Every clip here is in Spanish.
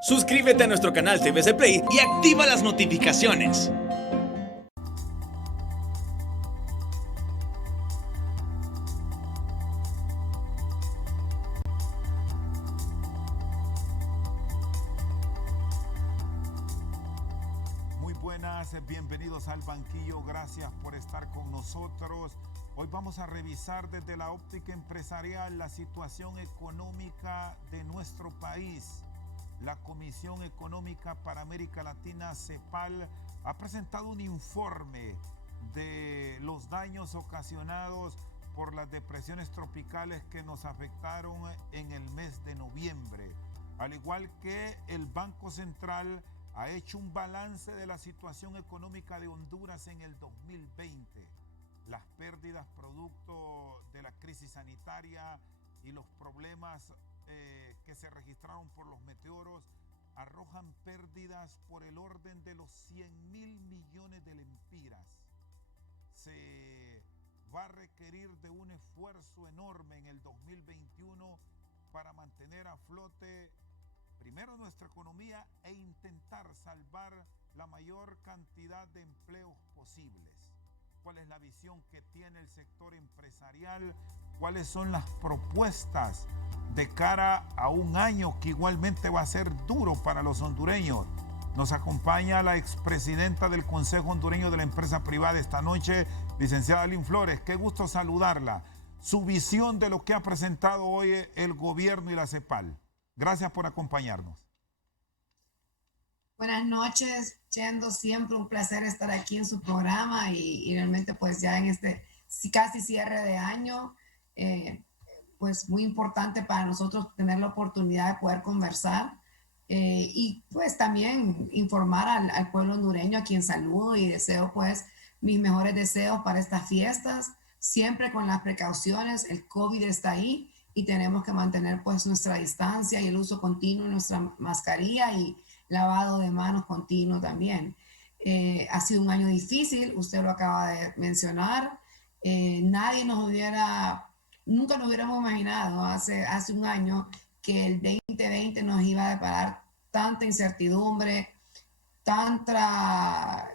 Suscríbete a nuestro canal TVC Play y activa las notificaciones. Muy buenas, bienvenidos al banquillo, gracias por estar con nosotros. Hoy vamos a revisar desde la óptica empresarial la situación económica de nuestro país. La Comisión Económica para América Latina, CEPAL, ha presentado un informe de los daños ocasionados por las depresiones tropicales que nos afectaron en el mes de noviembre. Al igual que el Banco Central ha hecho un balance de la situación económica de Honduras en el 2020. Las pérdidas producto de la crisis sanitaria y los problemas que se registraron por los meteoros arrojan pérdidas por el orden de los 100.000 millones de lempiras. Se va a requerir de un esfuerzo enorme en el 2021 para mantener a flote primero nuestra economía e intentar salvar la mayor cantidad de empleos posibles. ¿Cuál es la visión que tiene el sector empresarial? ¿Cuáles son las propuestas de cara a un año que igualmente va a ser duro para los hondureños? Nos acompaña la expresidenta del Consejo Hondureño de la Empresa Privada esta noche, licenciada Lynn Flores. Qué gusto saludarla. Su visión de lo que ha presentado hoy el gobierno y la CEPAL. Gracias por acompañarnos. Buenas noches, Chendo, siempre un placer estar aquí en su programa y realmente pues ya en este casi cierre de año, pues muy importante para nosotros tener la oportunidad de poder conversar y pues también informar al pueblo hondureño, a quien saludo y deseo pues mis mejores deseos para estas fiestas, siempre con las precauciones. El COVID está ahí y tenemos que mantener pues nuestra distancia y el uso continuo de nuestra mascarilla y lavado de manos continuo también. Ha sido un año difícil, usted lo acaba de mencionar. Nunca nos hubiéramos imaginado hace un año que el 2020 nos iba a deparar tanta incertidumbre, tanta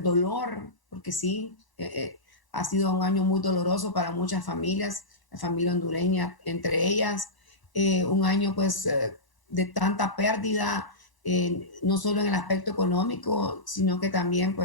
dolor, porque sí, ha sido un año muy doloroso para muchas familias, la familia hondureña entre ellas, un año de tanta pérdida, no solo en el aspecto económico, sino que también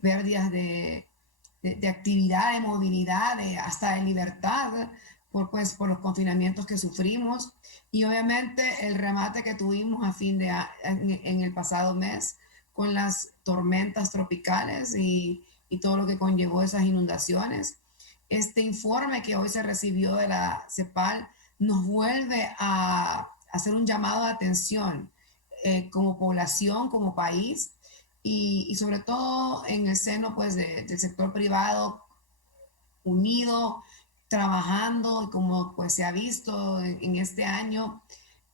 pérdidas de actividad, de movilidad, hasta de libertad por los confinamientos que sufrimos y obviamente el remate que tuvimos en el pasado mes con las tormentas tropicales y todo lo que conllevó esas inundaciones. Este informe que hoy se recibió de la CEPAL nos vuelve a hacer un llamado de atención como población, como país y sobre todo en el seno del sector privado unido, trabajando como se ha visto en este año.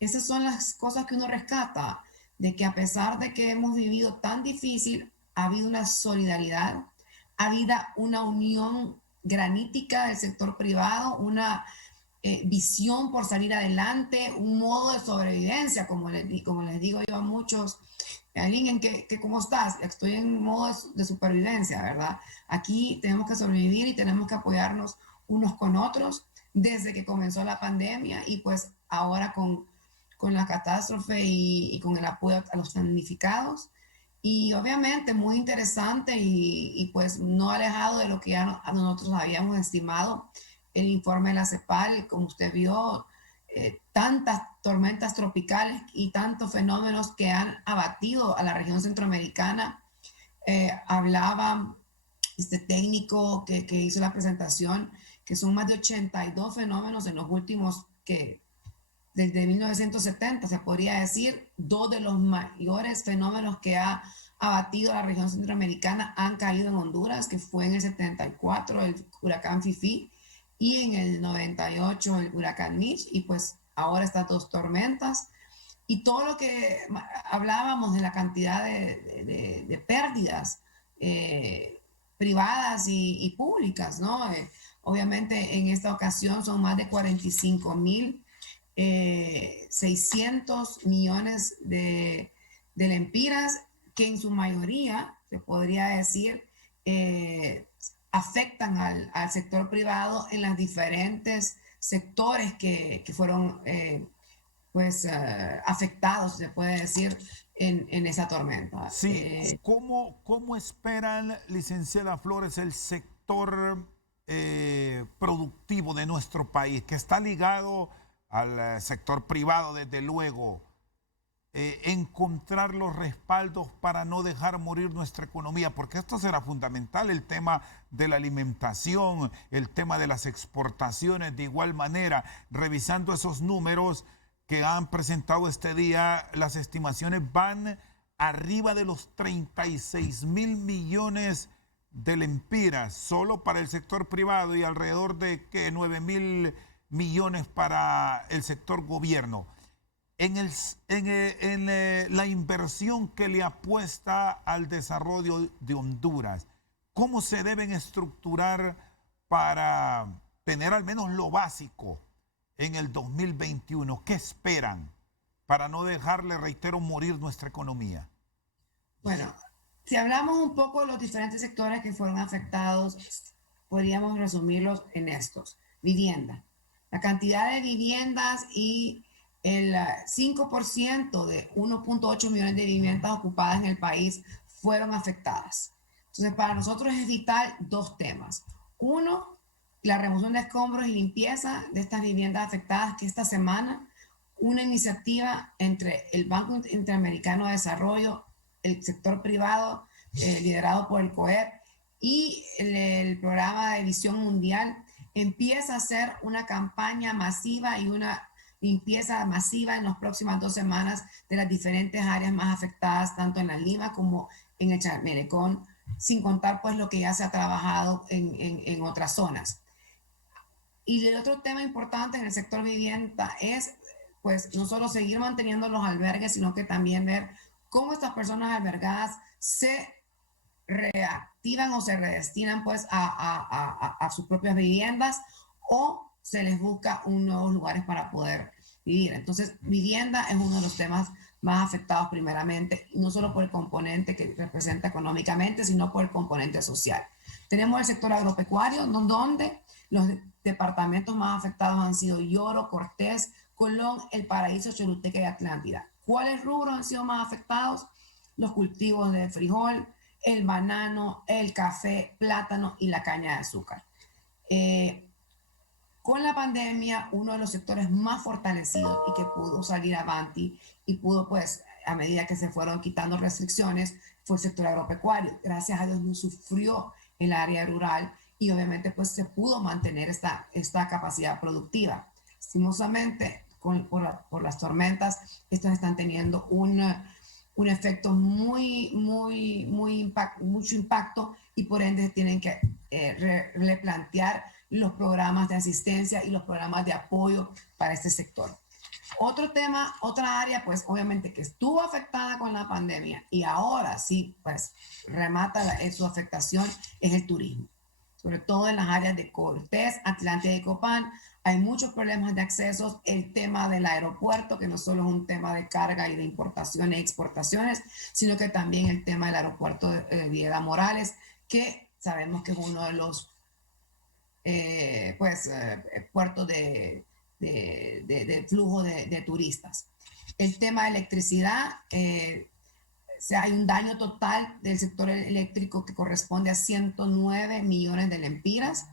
Esas son las cosas que uno rescata, de que a pesar de que hemos vivido tan difícil, ha habido una solidaridad, ha habido una unión granítica del sector privado, una visión por salir adelante, un modo de sobrevivencia, como les digo yo a muchos. Alguien ¿cómo estás? Estoy en modo de supervivencia, ¿verdad? Aquí tenemos que sobrevivir y tenemos que apoyarnos unos con otros desde que comenzó la pandemia y pues ahora con la catástrofe y con el apoyo a los damnificados. Y obviamente muy interesante y pues no alejado de lo que ya nosotros habíamos estimado el informe de la CEPAL, como usted vio, tantas tormentas tropicales y tantos fenómenos que han abatido a la región centroamericana. Hablaba este técnico que hizo la presentación, que son más de 82 fenómenos en los últimos, desde 1970, se podría decir, dos de los mayores fenómenos que ha abatido a la región centroamericana han caído en Honduras, que fue en el 74 el huracán Fifi y en el 98 el huracán Mitch, y pues ahora estas dos tormentas. Y todo lo que hablábamos de la cantidad de pérdidas privadas y públicas, ¿no? Obviamente en esta ocasión son más de 45,000 600 millones de lempiras, que en su mayoría, se podría decir, afectan al sector privado en los diferentes sectores que fueron afectados, se puede decir, en esa tormenta. Sí, ¿cómo esperan, licenciada Flores, el sector productivo de nuestro país, que está ligado al sector privado, desde luego, encontrar los respaldos para no dejar morir nuestra economía? Porque esto será fundamental, el tema de la alimentación, el tema de las exportaciones, de igual manera, revisando esos números que han presentado este día, las estimaciones van arriba de los 36.000 millones de lempiras solo para el sector privado y alrededor de 9.000 millones para el sector gobierno. En la inversión que le apuesta al desarrollo de Honduras, ¿cómo se deben estructurar para tener al menos lo básico en el 2021? ¿Qué esperan para no dejarle, reitero, morir nuestra economía? Bueno, si hablamos un poco de los diferentes sectores que fueron afectados, podríamos resumirlos en estos. Vivienda. La cantidad de viviendas y el 5% de 1.8 millones de viviendas ocupadas en el país fueron afectadas. Entonces, para nosotros es vital dos temas. Uno, la remoción de escombros y limpieza de estas viviendas afectadas, que esta semana una iniciativa entre el Banco Interamericano de Desarrollo, el sector privado, liderado por el COEP, y el programa de Visión Mundial, empieza a hacer una campaña masiva y una limpieza masiva en las próximas 2 semanas de las diferentes áreas más afectadas, tanto en la Lima como en el Chamelecón, sin contar pues lo que ya se ha trabajado en otras zonas. Y el otro tema importante en el sector vivienda es pues no solo seguir manteniendo los albergues, sino que también ver cómo estas personas albergadas se reactivan o se redestinan pues a sus propias viviendas, o se les busca nuevos lugares para poder vivir. Entonces, vivienda es uno de los temas más afectados primeramente, no solo por el componente que representa económicamente, sino por el componente social. Tenemos el sector agropecuario, donde los departamentos más afectados han sido Lloro, Cortés, Colón, El Paraíso, Choluteca y Atlántida. ¿Cuáles rubros han sido más afectados? Los cultivos de frijol, el banano, el café, plátano y la caña de azúcar. Con la pandemia, uno de los sectores más fortalecidos y que pudo salir avanti y pudo, pues, a medida que se fueron quitando restricciones, fue el sector agropecuario. Gracias a Dios no sufrió el área rural y obviamente pues se pudo mantener esta capacidad productiva. Lastimosamente, por las tormentas, estos están teniendo un efecto mucho impacto, y por ende tienen que replantear los programas de asistencia y los programas de apoyo para este sector. Otro tema, otra área, pues obviamente que estuvo afectada con la pandemia y ahora sí, pues remata su afectación, es el turismo. Sobre todo en las áreas de Cortés, Atlántida y Copán, hay muchos problemas de accesos. El tema del aeropuerto, que no solo es un tema de carga y de importaciones y exportaciones, sino que también el tema del aeropuerto de Villa Morales, que sabemos que es uno de los puertos de flujo de turistas. El tema de electricidad, hay un daño total del sector eléctrico que corresponde a 109 millones de lempiras,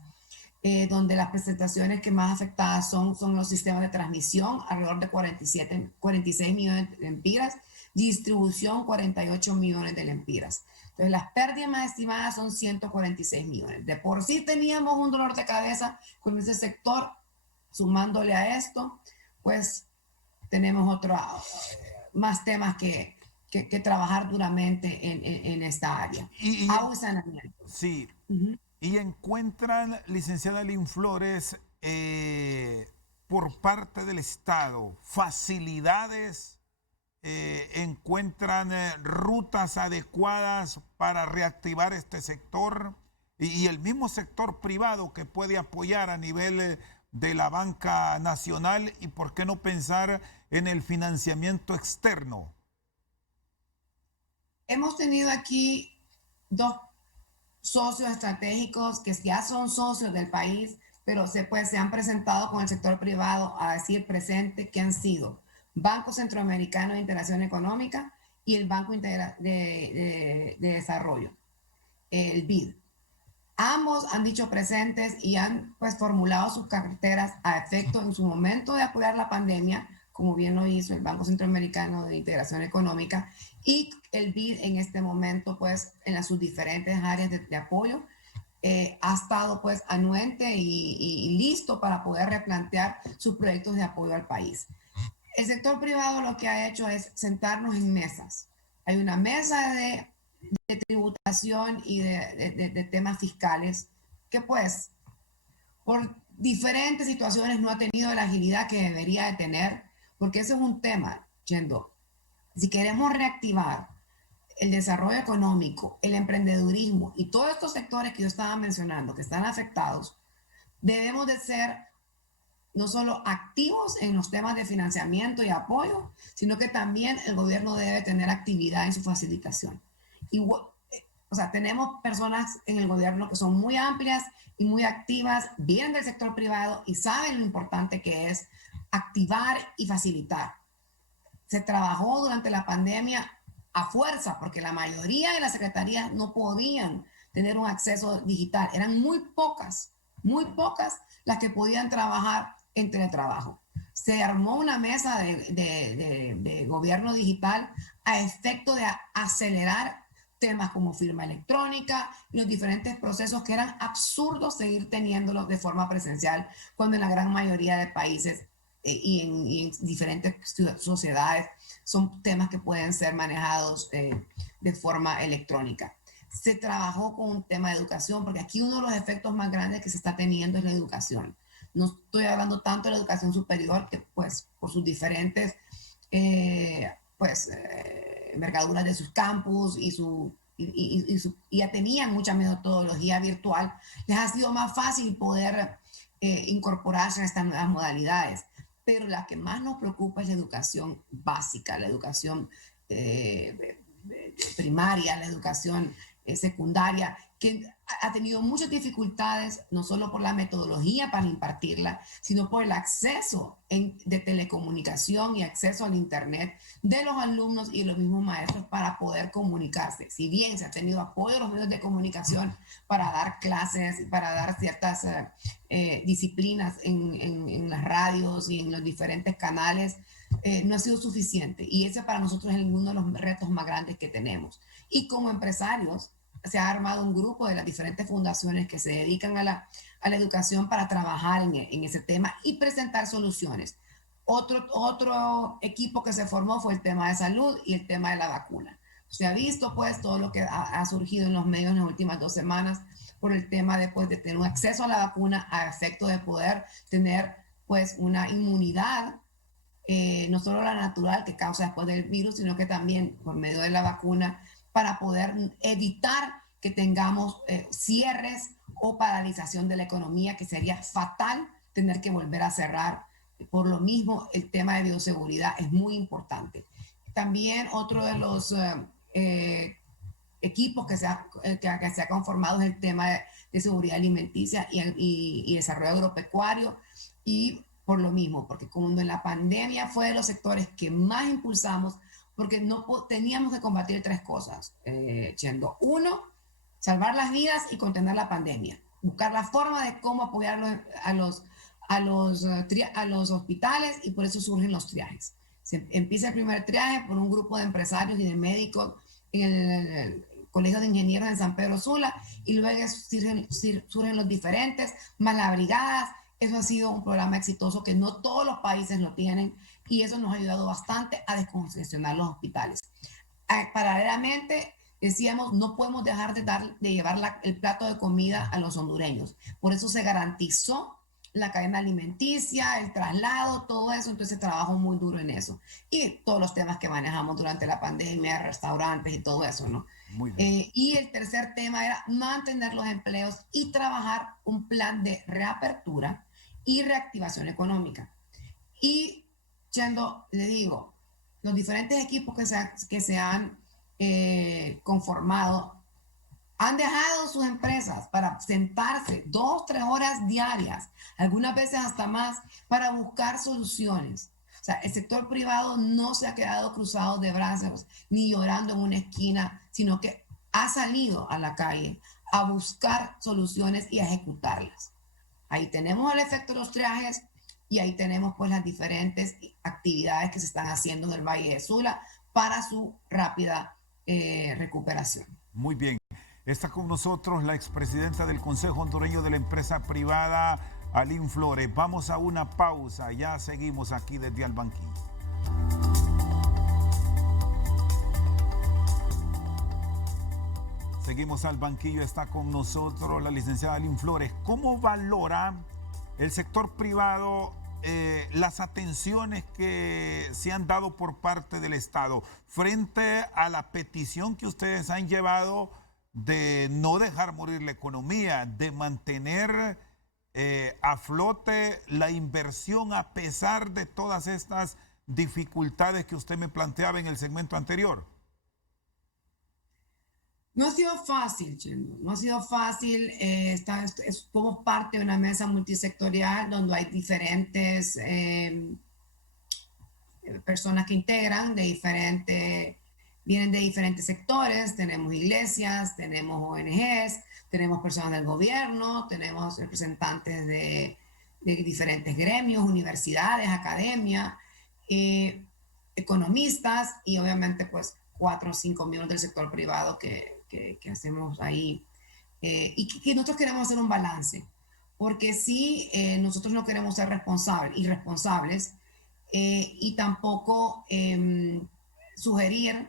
donde las presentaciones que más afectadas son los sistemas de transmisión, alrededor de 46 millones de lempiras, distribución 48 millones de lempiras. Entonces, las pérdidas más estimadas son 146 millones. De por sí teníamos un dolor de cabeza con ese sector, sumándole a esto, pues tenemos más temas que trabajar duramente en esta área. Agua y saneamiento. Sí. Y encuentran, licenciada Lynn Flores, por parte del Estado, facilidades, encuentran rutas adecuadas para reactivar este sector y el mismo sector privado que puede apoyar a nivel de la banca nacional y por qué no pensar en el financiamiento externo? Hemos tenido aquí dos socios estratégicos que ya son socios del país, pero se han presentado con el sector privado a decir presente, que han sido Banco Centroamericano de Integración Económica y el Banco de Desarrollo, el BID. Ambos han dicho presentes y han pues formulado sus carteras a efecto en su momento de apoyar la pandemia, como bien lo hizo el Banco Centroamericano de Integración Económica y el BID en este momento pues en sus diferentes áreas de apoyo. Ha estado pues anuente y listo para poder replantear sus proyectos de apoyo al país. El sector privado lo que ha hecho es sentarnos en mesas. Hay una mesa de tributación y de temas fiscales que pues por diferentes situaciones no ha tenido la agilidad que debería de tener, porque ese es un tema, Chendo. Si queremos reactivar el desarrollo económico, el emprendedurismo y todos estos sectores que yo estaba mencionando que están afectados, debemos de ser no solo activos en los temas de financiamiento y apoyo, sino que también el gobierno debe tener actividad en su facilitación. Y, o sea, tenemos personas en el gobierno que son muy amplias y muy activas, vienen del sector privado y saben lo importante que es activar y facilitar. Se trabajó durante la pandemia a fuerza, porque la mayoría de las secretarías no podían tener un acceso digital. Eran muy pocas las que podían trabajar en teletrabajo. Se armó una mesa de gobierno digital a efecto de acelerar temas como firma electrónica y los diferentes procesos que eran absurdos seguir teniéndolos de forma presencial cuando en la gran mayoría de países y en diferentes sociedades son temas que pueden ser manejados de forma electrónica. Se trabajó con un tema de educación, porque aquí uno de los efectos más grandes que se está teniendo es la educación. No estoy hablando tanto de la educación superior, que pues por sus diferentes envergaduras de sus campus y ya tenían mucha metodología virtual, les ha sido más fácil poder incorporarse a estas nuevas modalidades. Pero la que más nos preocupa es la educación básica, la educación primaria, la educación secundaria, que ha tenido muchas dificultades, no solo por la metodología para impartirla, sino por el acceso de telecomunicación y acceso al Internet de los alumnos y los mismos maestros para poder comunicarse. Si bien se ha tenido apoyo de los medios de comunicación para dar clases, para dar ciertas disciplinas en las radios y en los diferentes canales, no ha sido suficiente. Y ese para nosotros es uno de los retos más grandes que tenemos. Y como empresarios, se ha armado un grupo de las diferentes fundaciones que se dedican a la educación para trabajar en ese tema y presentar soluciones. Otro equipo que se formó fue el tema de salud y el tema de la vacuna. Se ha visto pues todo lo que ha surgido en los medios en las últimas 2 semanas por el tema de tener un acceso a la vacuna a efecto de poder tener pues una inmunidad, no solo la natural que causa después del virus, sino que también por medio de la vacuna para poder evitar que tengamos cierres o paralización de la economía, que sería fatal tener que volver a cerrar. Por lo mismo, el tema de bioseguridad es muy importante. También otro de los equipos que se ha conformado es el tema de seguridad alimenticia y desarrollo agropecuario, y por lo mismo, porque como en la pandemia fue de los sectores que más impulsamos, porque teníamos que combatir 3 cosas, Chendo. 1, salvar las vidas y contener la pandemia. Buscar la forma de cómo apoyar a los hospitales, y por eso surgen los triajes. Se empieza el primer triaje por un grupo de empresarios y de médicos en el Colegio de Ingenieros en San Pedro Sula, y luego surgen los diferentes, más las brigadas. Eso ha sido un programa exitoso que no todos los países lo tienen, y eso nos ha ayudado bastante a descongestionar los hospitales. Paralelamente, decíamos, no podemos dejar de llevar el plato de comida a los hondureños. Por eso se garantizó la cadena alimenticia, el traslado, todo eso. Entonces se trabajó muy duro en eso. Y todos los temas que manejamos durante la pandemia, restaurantes y todo eso, ¿no? Muy bien. Y el tercer tema era mantener los empleos y trabajar un plan de reapertura y reactivación económica. Y Chendo, le digo, los diferentes equipos que se han conformado han dejado sus empresas para sentarse 2, 3 horas diarias, algunas veces hasta más, para buscar soluciones. O sea, el sector privado no se ha quedado cruzado de brazos ni llorando en una esquina, sino que ha salido a la calle a buscar soluciones y a ejecutarlas. Ahí tenemos el efecto de los triajes y ahí tenemos pues las diferentes actividades que se están haciendo en el Valle de Sula para su rápida recuperación. Muy bien. Está con nosotros la expresidenta del Consejo Hondureño de la Empresa Privada, Aline Flores. Vamos a una pausa, ya seguimos aquí desde Al Banquillo. Seguimos Al Banquillo, está con nosotros la licenciada Aline Flores. ¿Cómo valora el sector privado las atenciones que se han dado por parte del Estado frente a la petición que ustedes han llevado de no dejar morir la economía, de mantener a flote la inversión a pesar de todas estas dificultades que usted me planteaba en el segmento anterior? No ha sido fácil, Chendo, no ha sido fácil. Somos parte de una mesa multisectorial donde hay diferentes personas que integran, vienen de diferentes sectores. Tenemos iglesias, tenemos ONGs, tenemos personas del gobierno, tenemos representantes de diferentes gremios, universidades, academia, economistas y obviamente pues 4 o 5 miembros del sector privado que hacemos ahí y que nosotros queremos hacer un balance, porque sí, nosotros no queremos ser irresponsables y tampoco sugerir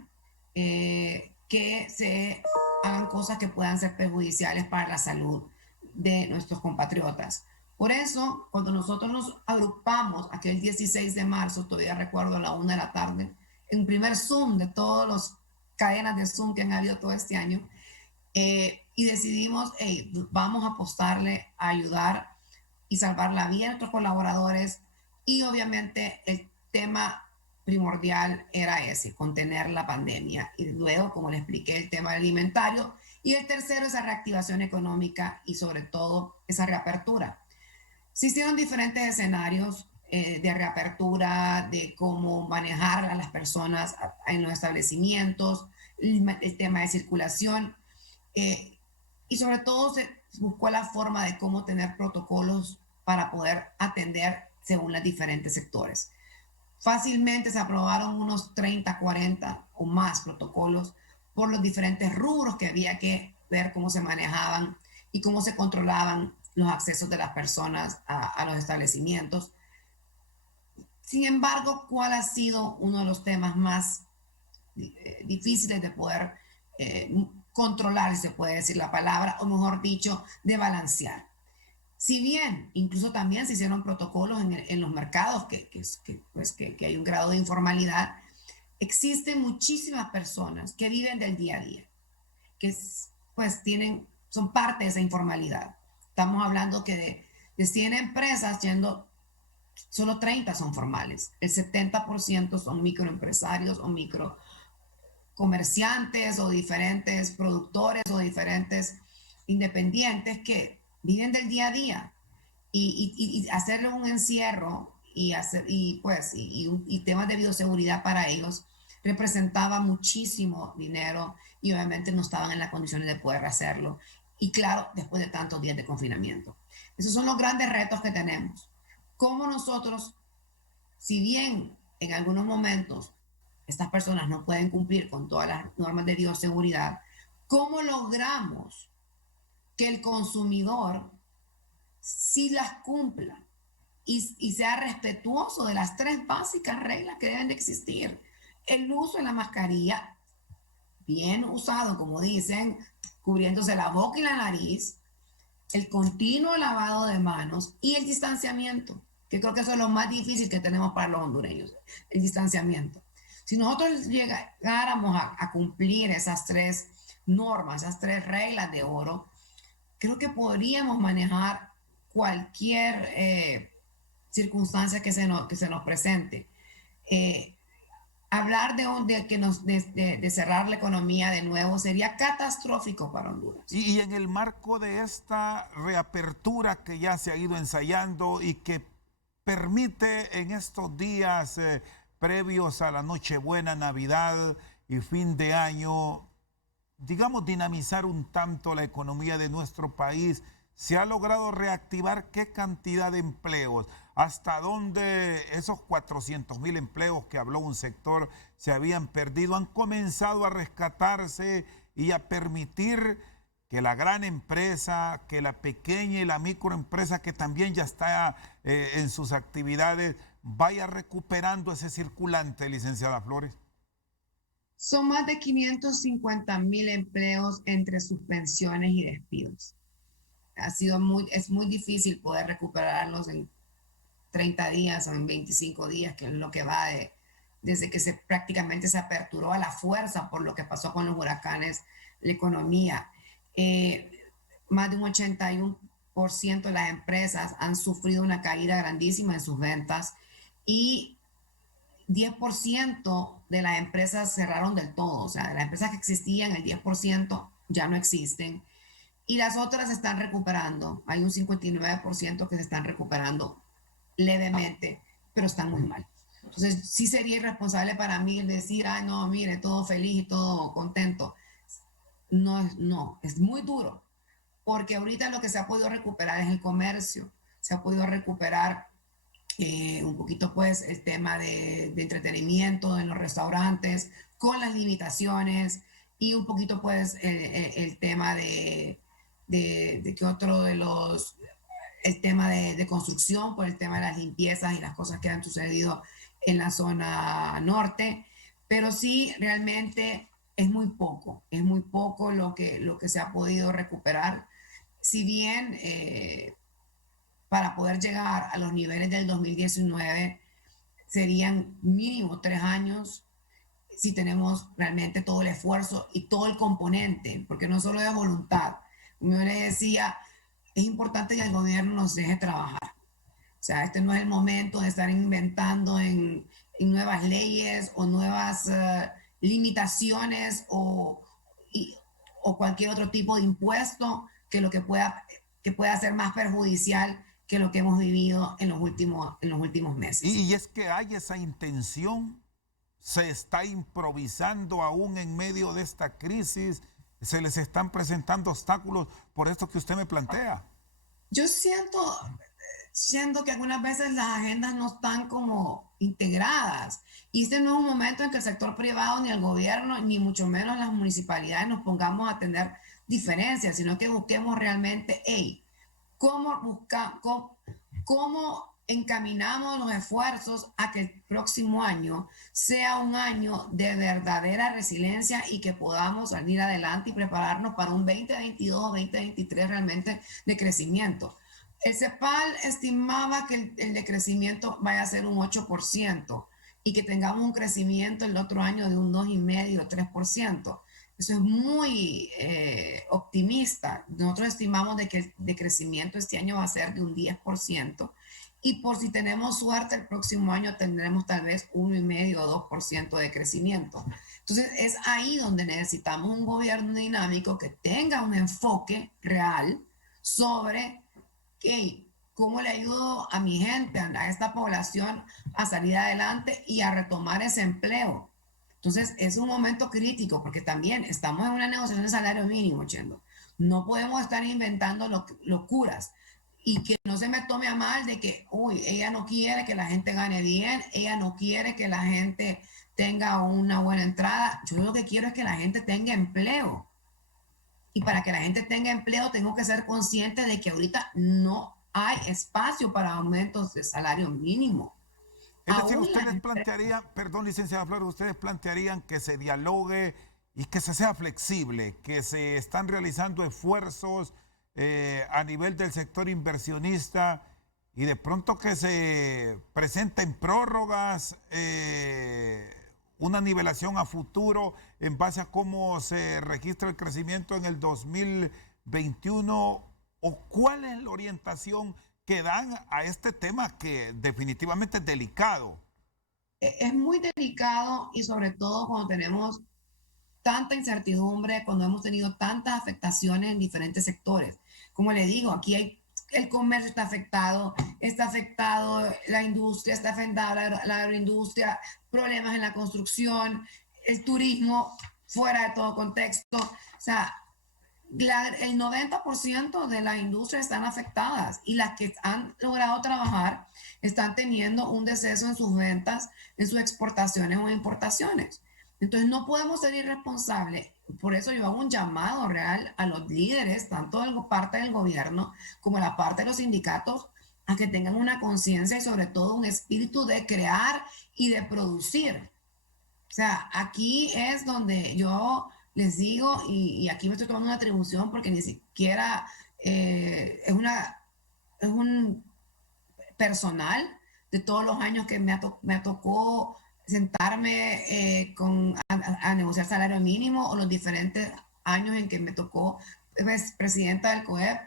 que se hagan cosas que puedan ser perjudiciales para la salud de nuestros compatriotas. Por eso, cuando nosotros nos agrupamos aquel 16 de marzo, todavía recuerdo a la 1 de la tarde, en primer Zoom de todas las cadenas de Zoom que han habido todo este año, y decidimos, hey, vamos a apostarle a ayudar y salvar la vida de nuestros colaboradores, y obviamente el tema primordial era ese, contener la pandemia, y luego, como les expliqué, el tema alimentario, y el tercero, esa reactivación económica y sobre todo esa reapertura. Se hicieron diferentes escenarios de reapertura, de cómo manejar a las personas en los establecimientos, el tema de circulación, y sobre todo se buscó la forma de cómo tener protocolos para poder atender según los diferentes sectores. Fácilmente se aprobaron unos 30, 40 o más protocolos por los diferentes rubros que había que ver cómo se manejaban y cómo se controlaban los accesos de las personas a los establecimientos. Sin embargo, ¿cuál ha sido uno de los temas más difíciles de poder controlar, si se puede decir la palabra, o mejor dicho, de balancear? Si bien incluso también se hicieron protocolos en los mercados, que hay un grado de informalidad, existen muchísimas personas que viven del día a día, que pues son parte de esa informalidad. Estamos hablando que de 100 empresas, solo 30 son formales. El 70% son microempresarios o microcomerciantes o diferentes productores o diferentes independientes que viven del día a día. Y hacerle un encierro y temas de bioseguridad para ellos representaba muchísimo dinero y obviamente no estaban en las condiciones de poder hacerlo. Y claro, después de tantos días de confinamiento. Esos son los grandes retos que tenemos. Cómo nosotros, si bien en algunos momentos estas personas no pueden cumplir con todas las normas de bioseguridad, ¿cómo logramos que el consumidor sí las cumpla y sea respetuoso de las 3 básicas reglas que deben de existir? El uso de la mascarilla, bien usado, como dicen, cubriéndose la boca y la nariz, el continuo lavado de manos y el distanciamiento, que creo que eso es lo más difícil que tenemos para los hondureños, el distanciamiento. Si nosotros llegáramos a cumplir esas 3 normas, esas 3 reglas de oro, creo que podríamos manejar cualquier circunstancia que se nos presente. Eh, Hablar de cerrar la economía de nuevo sería catastrófico para Honduras. Y en el marco de esta reapertura que ya se ha ido ensayando y que permite en estos días previos a la Nochebuena, Navidad y fin de año, digamos, dinamizar un tanto la economía de nuestro país, ¿se ha logrado reactivar qué cantidad de empleos? ¿Hasta dónde esos 400,000 empleos que habló un sector se habían perdido han comenzado a rescatarse y a permitir que la gran empresa, que la pequeña y la microempresa que también ya está en sus actividades vaya recuperando ese circulante, licenciada Flores? Son más de 550,000 empleos entre suspensiones y despidos. Es muy difícil poder recuperarlos en 30 días o en 25 días, que es lo que va desde que prácticamente se aperturó a la fuerza por lo que pasó con los huracanes, la economía. Eh, Más de un 81% de las empresas han sufrido una caída grandísima en sus ventas y 10% de las empresas cerraron del todo. O sea, de las empresas que existían, el 10% ya no existen. Y las otras se están recuperando. Hay un 59% que se están recuperando levemente, pero están muy mal. Entonces, sí sería irresponsable para mí el decir, ay, no, mire, todo feliz y todo contento. No, es muy duro, porque ahorita lo que se ha podido recuperar es el comercio, se ha podido recuperar un poquito pues el tema de entretenimiento en los restaurantes, con las limitaciones, y un poquito pues el tema de que otro de los el tema de construcción, por el tema de las limpiezas y las cosas que han sucedido en la zona norte, pero sí realmente es muy poco lo que se ha podido recuperar. Si bien para poder llegar a los niveles del 2019 serían mínimo 3 años si tenemos realmente todo el esfuerzo y todo el componente, porque no solo es voluntad. Como yo le decía, es importante que el gobierno nos deje trabajar. O sea, este no es el momento de estar inventando en nuevas leyes o nuevas limitaciones o cualquier otro tipo de impuesto que pueda ser más perjudicial que lo que hemos vivido en los últimos meses. Y es que hay esa intención, se está improvisando aún en medio de esta crisis, se les están presentando obstáculos por esto que usted me plantea. Yo siento que algunas veces las agendas no están como integradas. Y este no es un momento en que el sector privado, ni el gobierno, ni mucho menos las municipalidades nos pongamos a tener diferencias, sino que busquemos realmente, hey, cómo encaminamos los esfuerzos a que el próximo año sea un año de verdadera resiliencia y que podamos salir adelante y prepararnos para un 2022 o 2023 realmente de crecimiento. El CEPAL estimaba que el decrecimiento vaya a ser un 8% y que tengamos un crecimiento el otro año de un 2,5 o 3%. Eso es muy optimista. Nosotros estimamos de que el decrecimiento este año va a ser de un 10%, y por si tenemos suerte el próximo año tendremos tal vez 1,5 o 2% de crecimiento. Entonces es ahí donde necesitamos un gobierno dinámico que tenga un enfoque real sobre cómo le ayudo a mi gente, a esta población a salir adelante y a retomar ese empleo. Entonces es un momento crítico porque también estamos en una negociación de salario mínimo, Chendo. No podemos estar inventando locuras y que no se me tome a mal de que, uy, ella no quiere que la gente gane bien, ella no quiere que la gente tenga una buena entrada. Yo lo que quiero es que la gente tenga empleo. Y para que la gente tenga empleo, tengo que ser consciente de que ahorita no hay espacio para aumentos de salario mínimo. Es decir, ustedes plantearían, perdón, licenciada Flores, ustedes plantearían que se dialogue y que se sea flexible, que se están realizando esfuerzos a nivel del sector inversionista y de pronto que se presenten prórrogas, una nivelación a futuro en base a cómo se registra el crecimiento en el 2021 o cuál es la orientación que dan a este tema que definitivamente es delicado? Es muy delicado y sobre todo cuando tenemos tanta incertidumbre, cuando hemos tenido tantas afectaciones en diferentes sectores. Como le digo, aquí hay, el comercio está afectado la industria, está afectada la agroindustria, problemas en la construcción, el turismo fuera de todo contexto. O sea, el 90% de las industrias están afectadas y las que han logrado trabajar están teniendo un deceso en sus ventas, en sus exportaciones o importaciones. Entonces no podemos ser irresponsables. Por eso yo hago un llamado real a los líderes, tanto de parte del gobierno como la parte de los sindicatos, a que tengan una conciencia y sobre todo un espíritu de crear y de producir. O sea, aquí es donde yo les digo, y aquí me estoy tomando una atribución porque ni siquiera es un personal de todos los años que me tocó sentarme a negociar salario mínimo o los diferentes años en que me tocó pues, presidenta del COEP.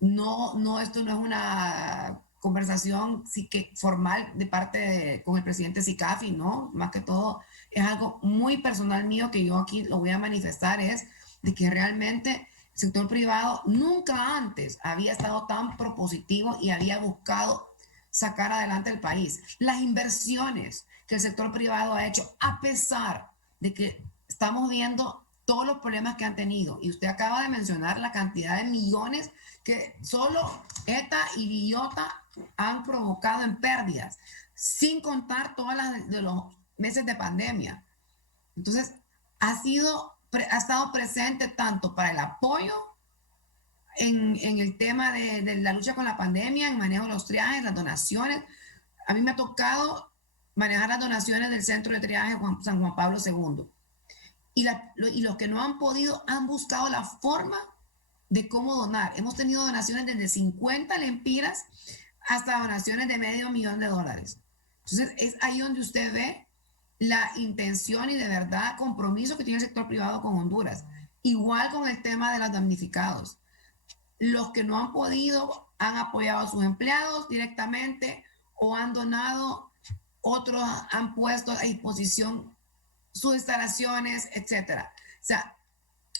No, esto no es una conversación sí que formal de con el presidente Sicafi, ¿no? Más que todo es algo muy personal mío que yo aquí lo voy a manifestar, es de que realmente el sector privado nunca antes había estado tan propositivo y había buscado sacar adelante el país. Las inversiones que el sector privado ha hecho, a pesar de que estamos viendo todos los problemas que han tenido, y usted acaba de mencionar la cantidad de millones que solo ETA y Villota han provocado en pérdidas, sin contar todas las de los meses de pandemia. Entonces, ha estado presente tanto para el apoyo en el tema de la lucha con la pandemia, en manejo de los triajes, las donaciones. A mí me ha tocado manejar las donaciones del Centro de Triaje San Juan Pablo II. Y los que no han podido han buscado la forma de cómo donar. Hemos tenido donaciones desde 50 lempiras hasta donaciones de $500,000. Entonces, es ahí donde usted ve la intención y de verdad compromiso que tiene el sector privado con Honduras. Igual con el tema de los damnificados. Los que no han podido han apoyado a sus empleados directamente o han donado, otros han puesto a disposición sus instalaciones, etcétera. O sea,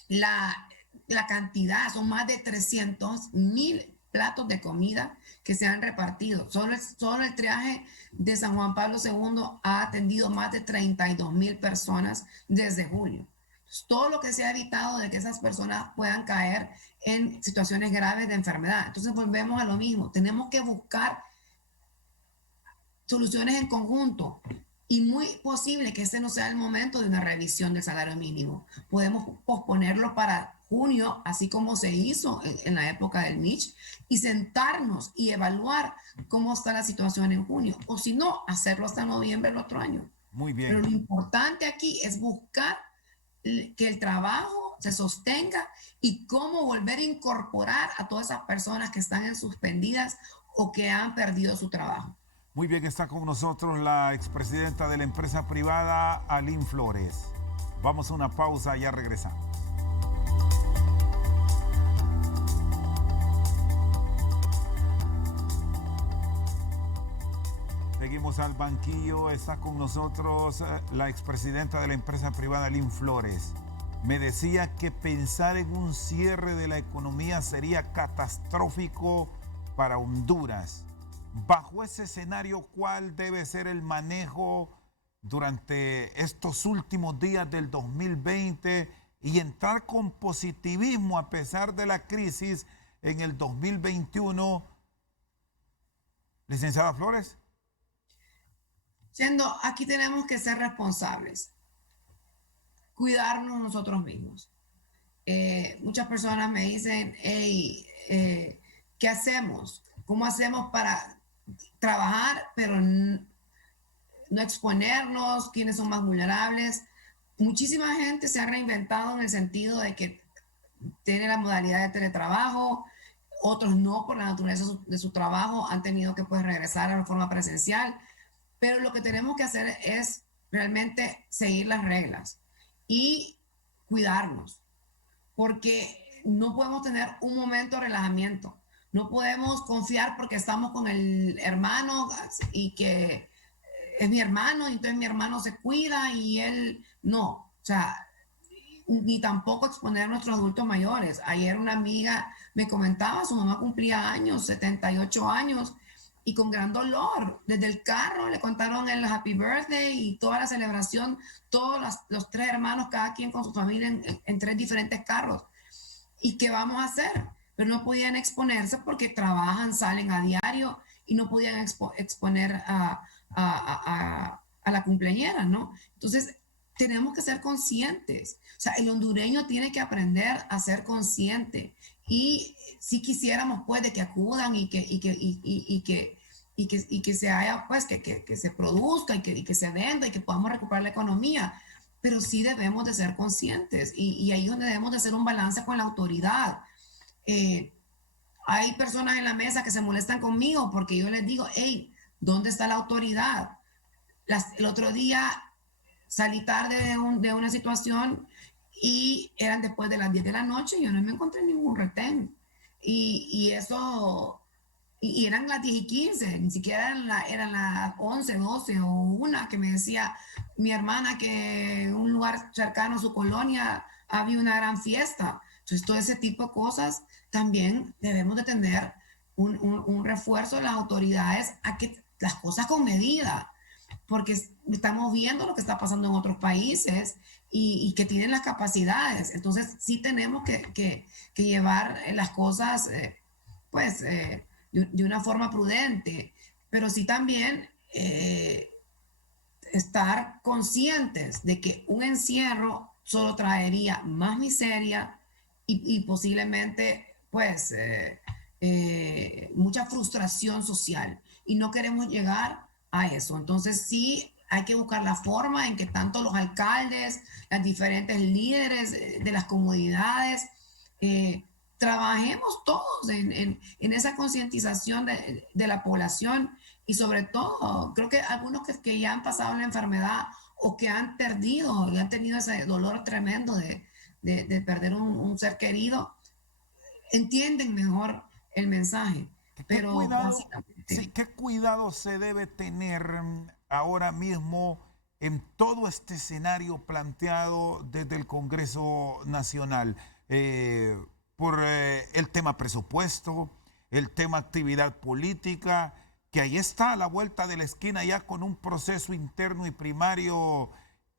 la cantidad, son más de 300,000 platos de comida que se han repartido. Solo el triaje de San Juan Pablo II ha atendido más de 32,000 personas desde julio. Todo lo que se ha evitado de que esas personas puedan caer en situaciones graves de enfermedad. Entonces volvemos a lo mismo, tenemos que buscar soluciones en conjunto y muy posible que este no sea el momento de una revisión del salario mínimo. Podemos posponerlo para junio, así como se hizo en la época del Mitch, y sentarnos y evaluar cómo está la situación en junio, o si no, hacerlo hasta noviembre del otro año. Muy bien. Pero lo importante aquí es buscar que el trabajo se sostenga y cómo volver a incorporar a todas esas personas que están en suspendidas o que han perdido su trabajo. Muy bien, está con nosotros la expresidenta de la empresa privada, Aline Flores. Vamos a una pausa y ya regresamos. Seguimos al banquillo, está con nosotros la expresidenta de la empresa privada, Aline Flores. Me decía que pensar en un cierre de la economía sería catastrófico para Honduras. Bajo ese escenario, ¿cuál debe ser el manejo durante estos últimos días del 2020 y entrar con positivismo a pesar de la crisis en el 2021? Licenciada Flores. Aquí tenemos que ser responsables, cuidarnos nosotros mismos. Muchas personas me dicen, hey, ¿qué hacemos? ¿Cómo hacemos para trabajar, pero no exponernos? ¿Quiénes son más vulnerables? Muchísima gente se ha reinventado en el sentido de que tiene la modalidad de teletrabajo, otros no, por la naturaleza de su trabajo, han tenido que pues regresar a la forma presencial. Pero lo que tenemos que hacer es realmente seguir las reglas y cuidarnos, porque no podemos tener un momento de relajamiento. No podemos confiar porque estamos con el hermano y que es mi hermano, y entonces mi hermano se cuida y él no. O sea, ni tampoco exponer a nuestros adultos mayores. Ayer una amiga me comentaba, su mamá cumplía años, 78 años, y con gran dolor, desde el carro le contaron el happy birthday y toda la celebración, todos los tres hermanos, cada quien con su familia en tres diferentes carros. ¿Y qué vamos a hacer? Pero no podían exponerse porque trabajan, salen a diario y no podían exponer a la cumpleañera, ¿no? Entonces, tenemos que ser conscientes. O sea, el hondureño tiene que aprender a ser consciente. Y si quisiéramos, pues, de que acudan y que se haya, pues, que se produzca y que se venda y que podamos recuperar la economía. Pero sí debemos de ser conscientes y ahí es donde debemos de hacer un balance con la autoridad. Eh, Hay personas en la mesa que se molestan conmigo porque yo les digo, hey, ¿dónde está la autoridad? El otro día salí tarde de una situación y eran después de las 10 de la noche y yo no me encontré ningún retén. Y eso, y eran las 10 y 15, ni siquiera eran las 11, 12 o una que me decía mi hermana que en un lugar cercano a su colonia había una gran fiesta. Entonces, todo ese tipo de cosas también debemos de tener un refuerzo de las autoridades a que las cosas con medida, porque estamos viendo lo que está pasando en otros países y que tienen las capacidades. Entonces, sí tenemos que llevar las cosas, pues, de una forma prudente, pero sí también estar conscientes de que un encierro solo traería más miseria y posiblemente, pues, mucha frustración social. Y no queremos llegar a eso. Entonces sí hay que buscar la forma en que tanto los alcaldes, las diferentes líderes de las comunidades, trabajemos todos en esa concientización de la población y sobre todo, creo que algunos que ya han pasado la enfermedad o que han perdido y han tenido ese dolor tremendo de perder un ser querido, entienden mejor el mensaje. ¿Qué Pero cuidado, sí, básicamente, qué cuidado se debe tener ahora mismo en todo este escenario planteado desde el Congreso Nacional? Por el tema presupuesto, el tema actividad política, que ahí está a la vuelta de la esquina ya con un proceso interno y primario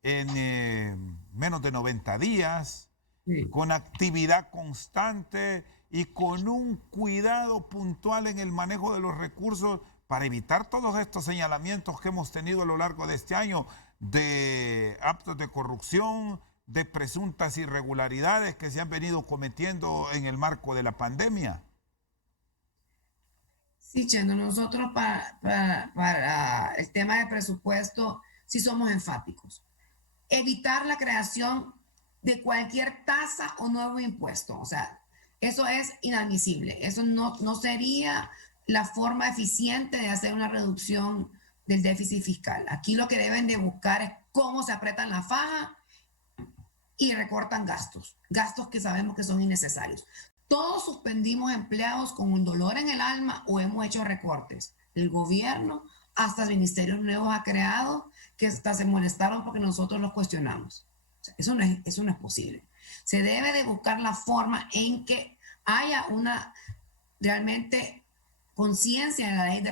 en menos de 90 días, sí. con actividad constante y con un cuidado puntual en el manejo de los recursos para evitar todos estos señalamientos que hemos tenido a lo largo de este año de actos de corrupción, de presuntas irregularidades que se han venido cometiendo en el marco de la pandemia. Sí, Chendo, nosotros para el tema de presupuesto sí somos enfáticos. Evitar la creación de cualquier tasa o nuevo impuesto. O sea, eso es inadmisible. Eso no sería la forma eficiente de hacer una reducción del déficit fiscal. Aquí lo que deben de buscar es cómo se apretan la faja y recortan gastos que sabemos que son innecesarios. Todos suspendimos empleados con un dolor en el alma o hemos hecho recortes. El gobierno, hasta ministerios nuevos ha creado que hasta se molestaron porque nosotros los cuestionamos. O sea, eso no es posible. Se debe de buscar la forma en que haya una realmente conciencia de la ley de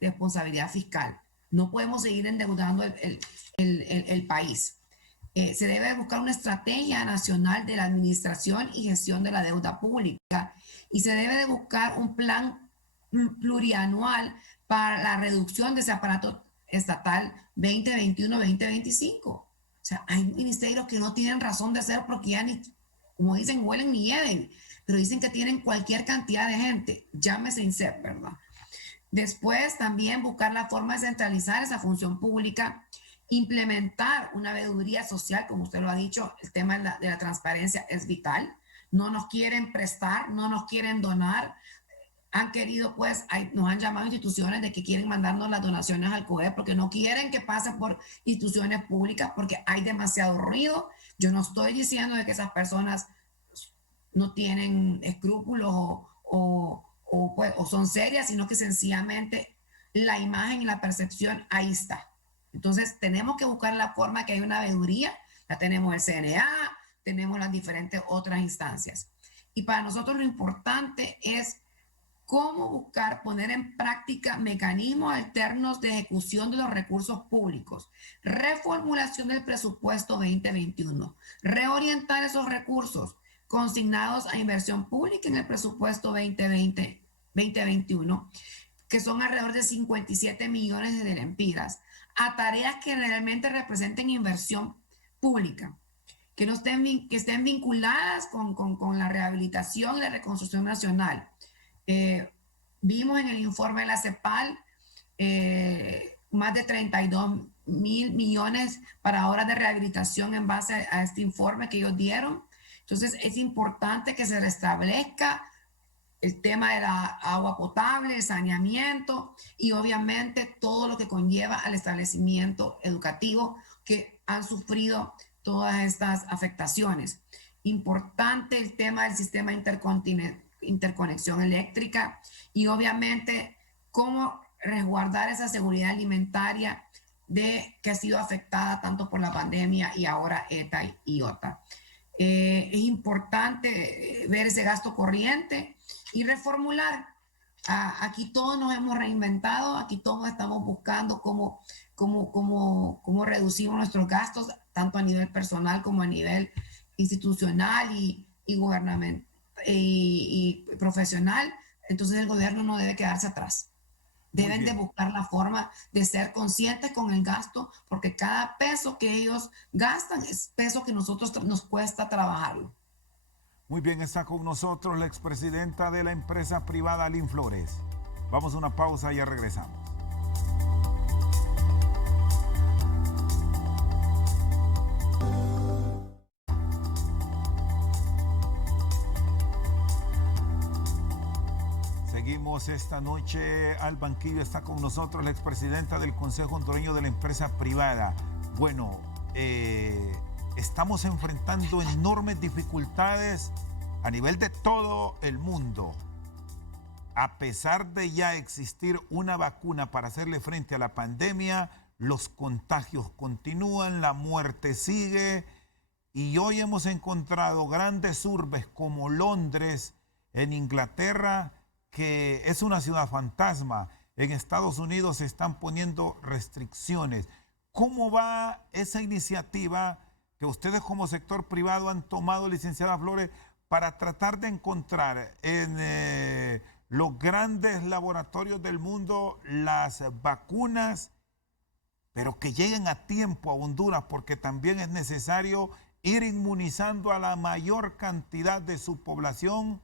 responsabilidad fiscal. No podemos seguir endeudando el país. Se debe buscar una estrategia nacional de la administración y gestión de la deuda pública y se debe de buscar un plan plurianual para la reducción de ese aparato estatal 2021-2025. O sea, hay ministerios que no tienen razón de ser porque ya ni, como dicen, huelen ni hieden, pero dicen que tienen cualquier cantidad de gente, llámese INSEP, ¿verdad? Después también buscar la forma de centralizar esa función pública, implementar una veeduría social, como usted lo ha dicho, el tema de la transparencia es vital. No nos quieren prestar, no nos quieren donar. Han querido, pues, nos han llamado instituciones de que quieren mandarnos las donaciones al COE porque no quieren que pase por instituciones públicas porque hay demasiado ruido. Yo no estoy diciendo de que esas personas no tienen escrúpulos o son serias, sino que sencillamente la imagen y la percepción ahí está. Entonces tenemos que buscar la forma que hay una veeduría, la tenemos el CNA, tenemos las diferentes otras instancias. Y para nosotros lo importante es cómo buscar poner en práctica mecanismos alternos de ejecución de los recursos públicos, reformulación del presupuesto 2021, reorientar esos recursos consignados a inversión pública en el presupuesto 2020-2021, que son alrededor de 57 millones de lempiras, a tareas que realmente representen inversión pública, que, no estén, que estén vinculadas con la rehabilitación y la reconstrucción nacional. Vimos en el informe de la CEPAL más de 32.000 millones para obras de rehabilitación en base a este informe que ellos dieron. Entonces es importante que se restablezca el tema de la agua potable, el saneamiento y obviamente todo lo que conlleva al establecimiento educativo que han sufrido todas estas afectaciones. Importante el tema del sistema interconexión eléctrica y obviamente cómo resguardar esa seguridad alimentaria que ha sido afectada tanto por la pandemia y ahora ETA y IOTA. Es importante ver ese gasto corriente y reformular. Aquí todos nos hemos reinventado, aquí todos estamos buscando cómo reducimos nuestros gastos, tanto a nivel personal como a nivel institucional y gubernamental y profesional. Entonces el gobierno no debe quedarse atrás. Deben de buscar la forma de ser conscientes con el gasto, porque cada peso que ellos gastan es peso que nosotros nos cuesta trabajarlo. Muy bien, está con nosotros la expresidenta de la empresa privada, Lynn Flores. Vamos a una pausa y ya regresamos. Seguimos esta noche al banquillo. Está con nosotros la expresidenta del Consejo Hondureño de la Empresa Privada. Bueno, estamos enfrentando enormes dificultades a nivel de todo el mundo. A pesar de ya existir una vacuna para hacerle frente a la pandemia, los contagios continúan, la muerte sigue y hoy hemos encontrado grandes urbes como Londres, en Inglaterra, que es una ciudad fantasma. En Estados Unidos se están poniendo restricciones. ¿Cómo va esa iniciativa que ustedes como sector privado han tomado, licenciada Flores, para tratar de encontrar en los grandes laboratorios del mundo las vacunas, pero que lleguen a tiempo a Honduras, porque también es necesario ir inmunizando a la mayor cantidad de su población,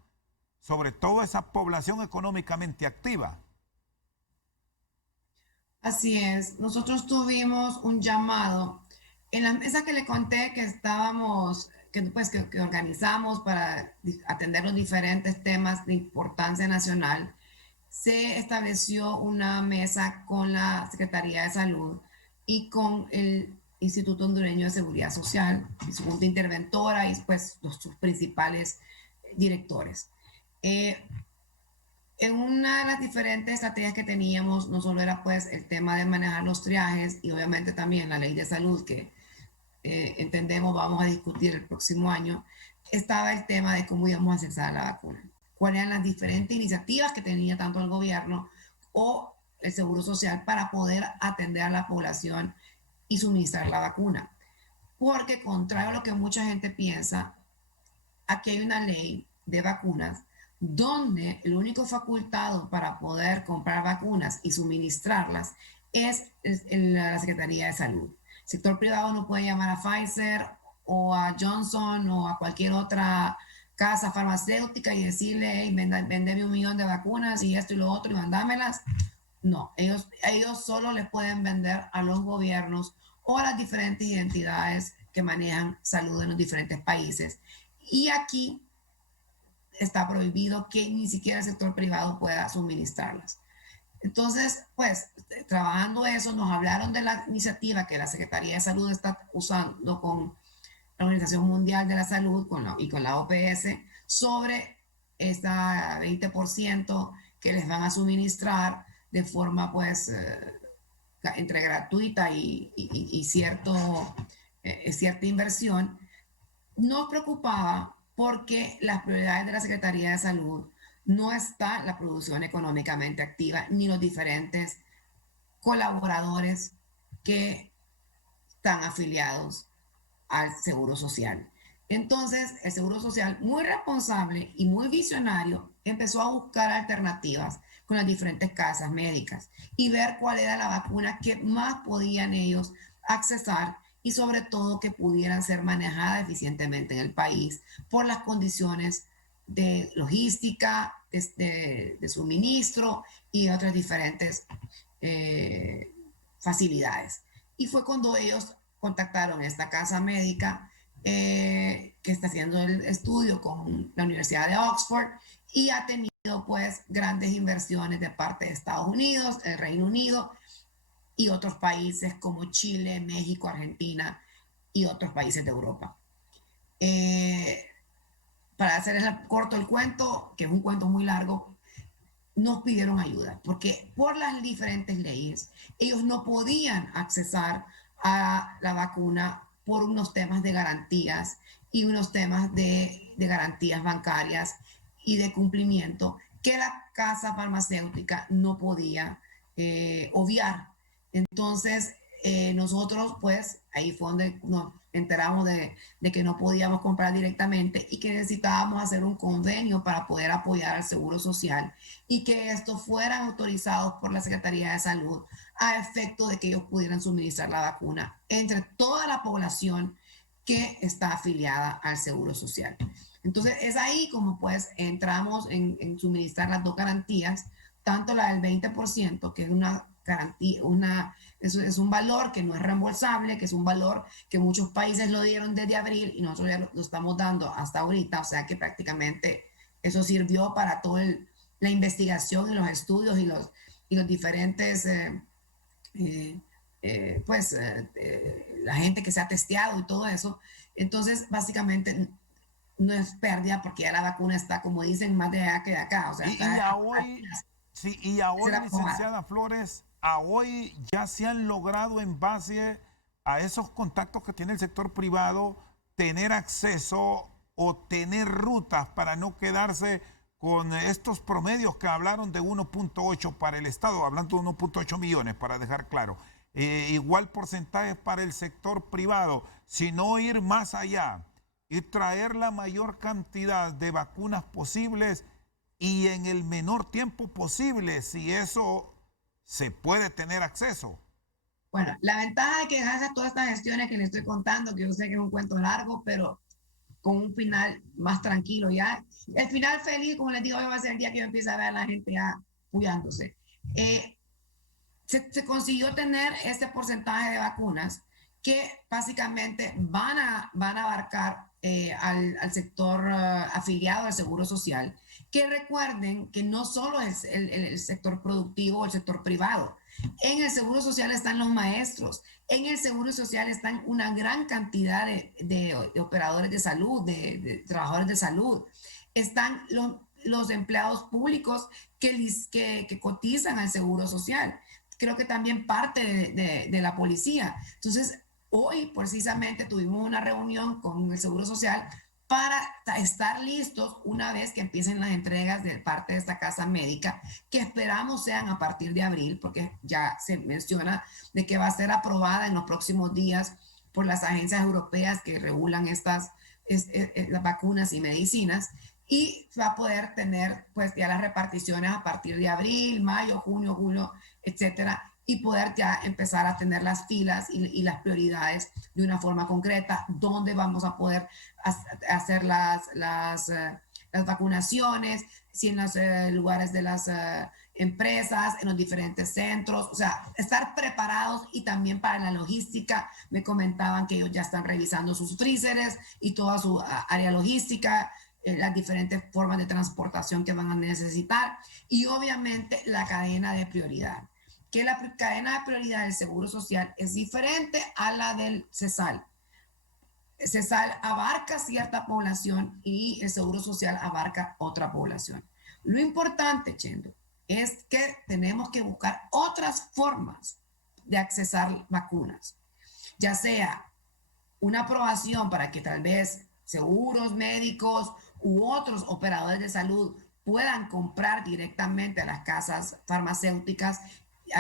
sobre todo esa población económicamente activa? Así es, nosotros tuvimos un llamado en la mesa que le conté que estábamos, que organizamos para atender los diferentes temas de importancia nacional. Se estableció una mesa con la Secretaría de Salud y con el Instituto Hondureño de Seguridad Social, y su junta interventora y pues sus principales directores. En una de las diferentes estrategias que teníamos, no solo era pues el tema de manejar los triajes y obviamente también la ley de salud que entendemos vamos a discutir el próximo año, estaba el tema de cómo íbamos a accesar a la vacuna. Cuáles eran las diferentes iniciativas que tenía tanto el gobierno o el Seguro Social para poder atender a la población y suministrar la vacuna. Porque contrario a lo que mucha gente piensa, aquí hay una ley de vacunas donde el único facultado para poder comprar vacunas y suministrarlas es la Secretaría de Salud. El sector privado no puede llamar a Pfizer o a Johnson o a cualquier otra casa farmacéutica y decirle, hey, vendeme 1 millón de vacunas y esto y lo otro y mandámelas. No, ellos solo les pueden vender a los gobiernos o a las diferentes entidades que manejan salud en los diferentes países. Y aquí está prohibido que ni siquiera el sector privado pueda suministrarlas. Entonces, pues, trabajando eso, nos hablaron de la iniciativa que la Secretaría de Salud está usando con la Organización Mundial de la Salud y con la OPS, sobre esta 20% que les van a suministrar de forma pues entre gratuita y cierta inversión. Nos preocupaba porque las prioridades de la Secretaría de Salud no está la producción económicamente activa ni los diferentes colaboradores que están afiliados al Seguro Social. Entonces, el Seguro Social, muy responsable y muy visionario, empezó a buscar alternativas con las diferentes casas médicas y ver cuál era la vacuna que más podían ellos accesar y sobre todo que pudieran ser manejadas eficientemente en el país por las condiciones de logística, de suministro y otras diferentes facilidades. Y fue cuando ellos contactaron a esta casa médica que está haciendo el estudio con la Universidad de Oxford y ha tenido pues grandes inversiones de parte de Estados Unidos, el Reino Unido y otros países como Chile, México, Argentina y otros países de Europa. Para hacer corto el cuento, que es un cuento muy largo, nos pidieron ayuda, porque por las diferentes leyes, ellos no podían accesar a la vacuna por unos temas de garantías y unos temas de garantías bancarias y de cumplimiento que la casa farmacéutica no podía obviar. Entonces, nosotros, pues, ahí fue donde nos enteramos de que no podíamos comprar directamente y que necesitábamos hacer un convenio para poder apoyar al Seguro Social y que estos fueran autorizados por la Secretaría de Salud a efecto de que ellos pudieran suministrar la vacuna entre toda la población que está afiliada al Seguro Social. Entonces es ahí como pues entramos en suministrar las dos garantías, tanto la del 20%, que es una garantía, es un valor que no es reembolsable, que es un valor que muchos países lo dieron desde abril y nosotros ya lo estamos dando hasta ahorita, o sea que prácticamente eso sirvió para toda la investigación y los estudios y los diferentes, la gente que se ha testeado y todo eso. Entonces, básicamente no es pérdida porque ya la vacuna está, como dicen, más de allá que de acá. O sea, Y a hoy, sí, y a hoy, licenciada Flores, a hoy ya se han logrado en base a esos contactos que tiene el sector privado tener acceso o tener rutas para no quedarse con estos promedios que hablaron de 1.8 para el Estado, hablando de 1.8 millones, para dejar claro. Igual porcentaje para el sector privado, sino ir más allá y traer la mayor cantidad de vacunas posibles y en el menor tiempo posible, si eso se puede tener acceso. Bueno, la ventaja de que haces todas estas gestiones que le estoy contando, que yo sé que es un cuento largo, pero con un final más tranquilo ya. El final feliz, como les digo, va a ser el día que yo empiece a ver a la gente ya puyándose. Se consiguió tener este porcentaje de vacunas que básicamente van a abarcar al sector afiliado al Seguro Social, que recuerden que no solo es el sector productivo o el sector privado. En el Seguro Social están los maestros, en el Seguro Social están una gran cantidad de operadores de salud, de trabajadores de salud, están los empleados públicos que cotizan al Seguro Social. Creo que también parte de la policía. Entonces, hoy precisamente tuvimos una reunión con el Seguro Social para estar listos una vez que empiecen las entregas de parte de esta casa médica, que esperamos sean a partir de abril, porque ya se menciona de que va a ser aprobada en los próximos días por las agencias europeas que regulan las vacunas y medicinas, y va a poder tener pues ya las reparticiones a partir de abril, mayo, junio, julio, etcétera, y poder ya empezar a tener las filas y las prioridades de una forma concreta, donde vamos a poder hacer las vacunaciones, si en los lugares de las empresas, en los diferentes centros, o sea, estar preparados y también para la logística. Me comentaban que ellos ya están revisando sus freezers y toda su área logística, las diferentes formas de transportación que van a necesitar y obviamente la cadena de prioridad. Que la cadena de prioridad del Seguro Social es diferente a la del CESAL. abarca cierta población y el seguro social abarca otra población. Lo importante, Chendo, es que tenemos que buscar otras formas de accesar vacunas, ya sea una aprobación para que tal vez seguros médicos u otros operadores de salud puedan comprar directamente a las casas farmacéuticas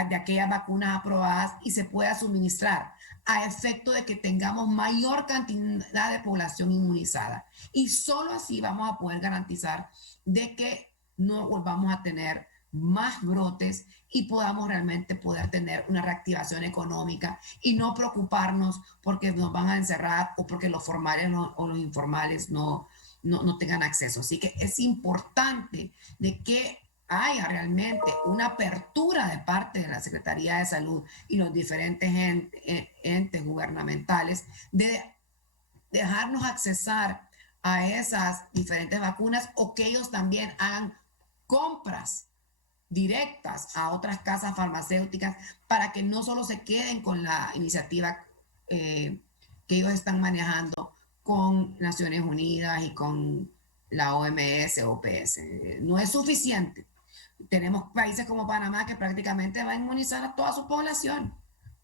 de aquellas vacunas aprobadas y se pueda suministrar a efecto de que tengamos mayor cantidad de población inmunizada. Y solo así vamos a poder garantizar de que no volvamos a tener más brotes y podamos realmente poder tener una reactivación económica y no preocuparnos porque nos van a encerrar o porque los formales o los informales no tengan acceso. Así que es importante de que haya realmente una apertura de parte de la Secretaría de Salud y los diferentes entes gubernamentales de dejarnos accesar a esas diferentes vacunas o que ellos también hagan compras directas a otras casas farmacéuticas para que no solo se queden con la iniciativa que ellos están manejando con Naciones Unidas y con la OMS o OPS. No es suficiente. Tenemos países como Panamá que prácticamente va a inmunizar a toda su población,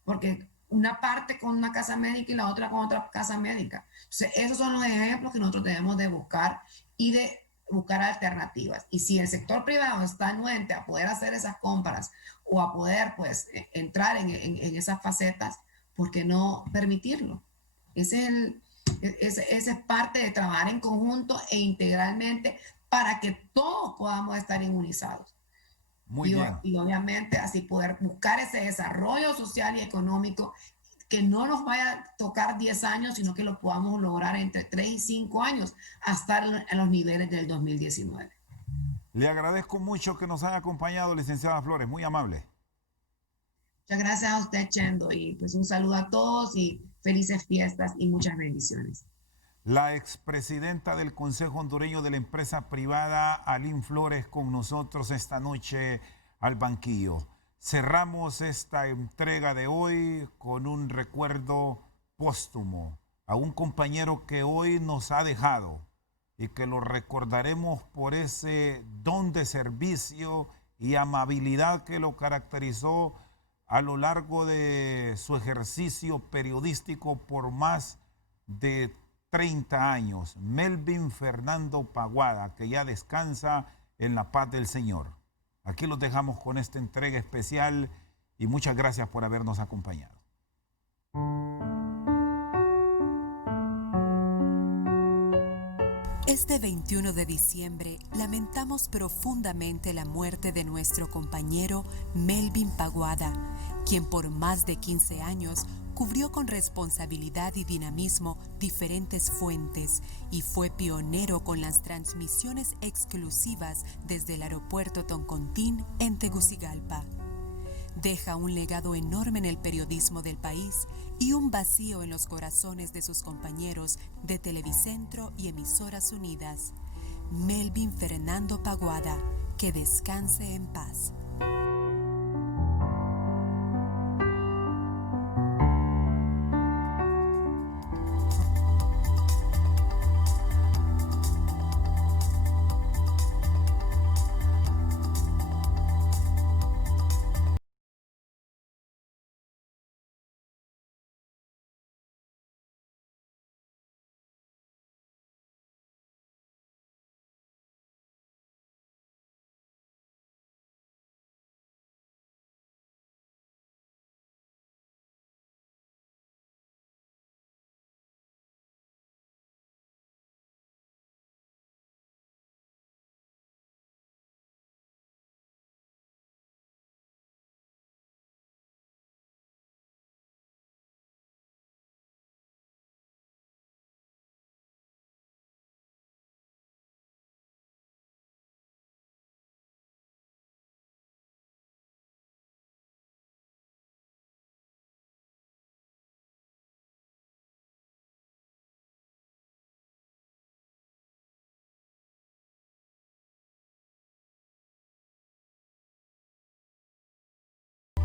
porque una parte con una casa médica y la otra con otra casa médica. Entonces, esos son los ejemplos que nosotros debemos de buscar y de buscar alternativas. Y si el sector privado está anuente a poder hacer esas compras o a poder pues entrar en esas facetas, ¿por qué no permitirlo? Esa es parte de trabajar en conjunto e integralmente para que todos podamos estar inmunizados. Muy bien. Y obviamente así poder buscar ese desarrollo social y económico que no nos vaya a tocar 10 años, sino que lo podamos lograr entre 3 y 5 años hasta en los niveles del 2019. Le agradezco mucho que nos haya acompañado, licenciada Flores, muy amable. Muchas gracias a usted, Chendo, y pues un saludo a todos y felices fiestas y muchas bendiciones. La expresidenta del Consejo Hondureño de la Empresa Privada, Aline Flores, con nosotros esta noche al banquillo. Cerramos esta entrega de hoy con un recuerdo póstumo a un compañero que hoy nos ha dejado y que lo recordaremos por ese don de servicio y amabilidad que lo caracterizó a lo largo de su ejercicio periodístico por más de 30 años, Melvin Fernando Paguada, que ya descansa en la paz del Señor. Aquí los dejamos con esta entrega especial y muchas gracias por habernos acompañado. Este 21 de diciembre lamentamos profundamente la muerte de nuestro compañero Melvin Paguada, quien por más de 15 años cubrió con responsabilidad y dinamismo diferentes fuentes y fue pionero con las transmisiones exclusivas desde el aeropuerto Toncontín en Tegucigalpa. Deja un legado enorme en el periodismo del país y un vacío en los corazones de sus compañeros de Televicentro y Emisoras Unidas. Melvin Fernando Paguada, que descanse en paz.